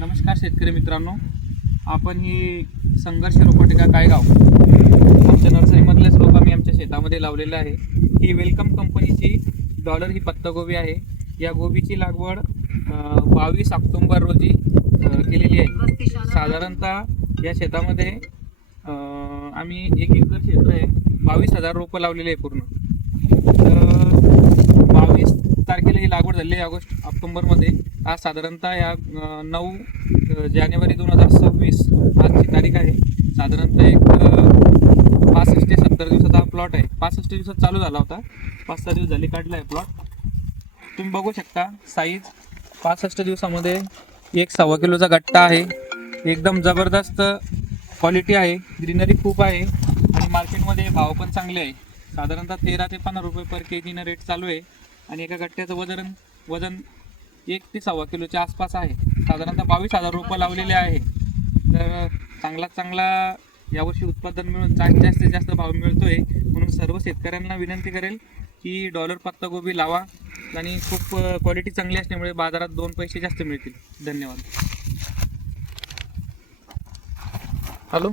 नमस्कार शेतकरी मित्रांनो, आपण ही संघर्ष रोपवाटिका कायगाव आमच्या नर्सरीमधलेच रोप आम्ही आमच्या शेतामध्ये लावलेलं आहे। ही वेलकम कंपनीची डॉलर ही पत्तागोबी आहे। या गोबीची लागवड 22 ऑक्टोबर रोजी केलेली आहे। साधारणतः या शेतामध्ये आम्ही 1 एकर क्षेत्र आहे, 22,000 रोपं लावलेले आहे पूर्ण। तर 22 तारखेला ही लागवड झाली आहे ऑक्टोबरमध्ये। आज साधारणतः या 9 जानेवारी 2026 आजची तारीख आहे। साधारणतः एक 65 ते 70 दिवसाचा हा प्लॉट आहे। 65 दिवसात चालू झाला होता, 5-6 दिवस झाले काढला आहे प्लॉट। तुम्ही बघू शकता साईज 65 दिवसामध्ये 1.25 किलोचा गट्टा आहे। एकदम जबरदस्त क्वालिटी आहे, ग्रीनरी खूप आहे आणि मार्केटमध्ये भाव पण चांगले आहे। साधारणतः 13 ते 15 रुपये पर केजी न रेट चालू आहे आणि एका गट्ट्याचं वजन 1 ते 1.25 किलोच्या आसपास आहे। साधारणतः 22,000 रोपं लावलेले आहे। तर चांगला यावर्षी उत्पादन मिळून जास्तीत जास्त भाव मिळतोय, म्हणून सर्व शेतकऱ्यांना विनंती करेल की डॉलर पत्तागोबी लावा आणि खूप क्वालिटी चांगली असल्यामुळे बाजारात 2 पैसे जास्त मिळतील। धन्यवाद। हॅलो।